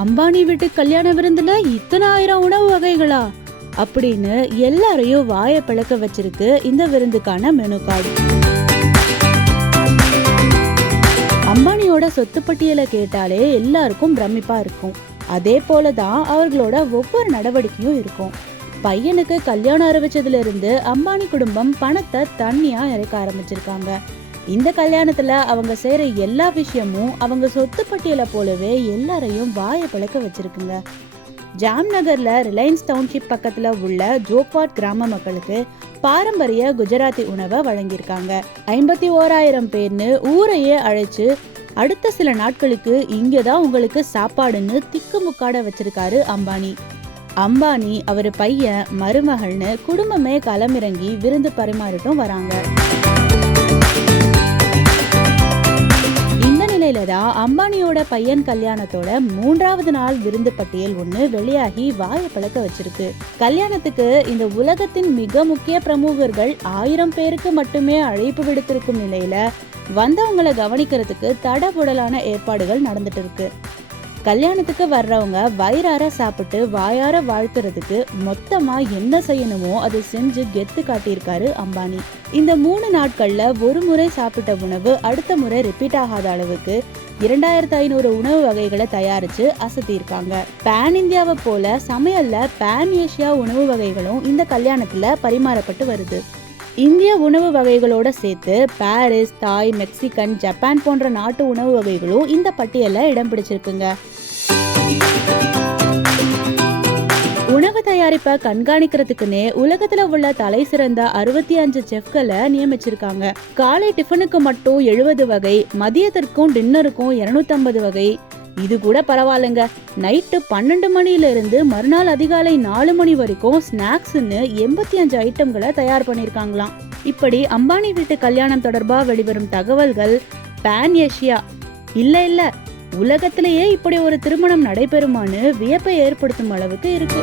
அம்பானி வீட்டு கல்யாண விருந்துல இத்தனை ஆயிரம் உணவு வகைகளா அப்படின்னு எல்லாரையும் வாய பிளக்க வச்சிருக்கு இந்த விருந்துக்கான மெனு கார்டு. அம்பானியோட சொத்து பட்டியலை கேட்டாலே எல்லாருக்கும் பிரமிப்பா இருக்கும். அதே போலதான் அவர்களோட ஒவ்வொரு நடவடிக்கையும் இருக்கும். பையனுக்கு கல்யாணம் அறிவிச்சதுல இருந்து அம்பானி குடும்பம் பணத்தை தண்ணியா இறக்க ஆரம்பிச்சிருக்காங்க. இந்த கல்யாணத்துல அவங்க செய்யற எல்லா விஷயமும் அவங்க சொத்து பட்டியலை போலவே எல்லாரையும் வாய பழக்க வச்சிருக்குங்க. ஜாம்நகர்ல ரிலையன்ஸ் டவுன்ஷிப் பக்கத்துல உள்ள ஜோக்வாட் கிராம மக்களுக்கு பாரம்பரிய குஜராத்தி உணவை வழங்கியிருக்காங்க. 51,000 பேர்னு ஊரையே அழைச்சு அடுத்த சில நாட்களுக்கு இங்கதான் உங்களுக்கு சாப்பாடுன்னு திக்குமுக்காட வச்சிருக்காரு அம்பானி. அம்பானி அவர் பையன் மருமகள்னு குடும்பமே களமிறங்கி விருந்து பரிமாறிட்டும் வராங்க. இந்த நிலையில தான் அம்பானியோட பையன் கல்யாணத்தோட 3வது நாள் விருந்து பட்டியல் ஒண்ணு வெளியாகி வாய பழக்க வச்சிருக்கு. கல்யாணத்துக்கு இந்த உலகத்தின் மிக முக்கிய பிரமுகர்கள் 1000 பேருக்கு மட்டுமே அழைப்பு விடுத்திருக்கும் நிலையில வந்தவங்களை கவனிக்கிறதுக்கு தடபுடலான ஏற்பாடுகள் நடந்துட்டு இருக்கு. கல்யாணத்துக்கு வர்றவங்க வயிறார சாப்பிட்டு வாயார வாழ்த்துறதுக்கு மொத்தமா என்ன செய்யணுமோ அதை செஞ்சு கெத்து காட்டியிருக்காரு அம்பானி. இந்த 3 நாட்கள்ல ஒரு முறை சாப்பிட்ட உணவு அடுத்த முறை ரிப்பீட் ஆகாத அளவுக்கு 2500 உணவு வகைகளை தயாரிச்சு அசத்தியிருக்காங்க. பேன் இந்தியாவை போல சமையல்ல பேன் ஏசியா உணவு வகைகளும் இந்த கல்யாணத்துல பரிமாறப்பட்டு வருது. இந்திய உணவு வகைகளோட சேர்த்து பாரிஸ், தாய், மெக்சிகன், ஜப்பான் போன்ற நாட்டு உணவு வகைகளும் இந்த பட்டியல்ல இடம் பிடிச்சிருக்குங்க. உணவு தயாரிப்பை கண்காணிக்கிறதுக்குன்னே உலகத்துல உள்ள தலை சிறந்த 65 செஃப்களை நியமிச்சிருக்காங்க. காலை டிஃபனுக்கு மட்டும் 70 வகை, மதியத்திற்கும் டின்னருக்கும் 250 வகை. இது கூட பரவாயில்லைங்க. நைட்டு 12 மணில இருந்து மறுநாள் அதிகாலை 4 மணி வரைக்கும் ஸ்நாக்ஸ்ன்னு 85 ஐட்டம்களை தயார் பண்ணிருக்காங்களாம். இப்படி அம்பானி வீட்டு கல்யாணம் தொடர்பா வெளிவரும் தகவல்கள் பேன் ஏசியா இல்ல உலகத்திலேயே இப்படி ஒரு திருமணம் நடைபெறுமான்னு வியப்பை ஏற்படுத்தும் அளவுக்கு இருக்கு.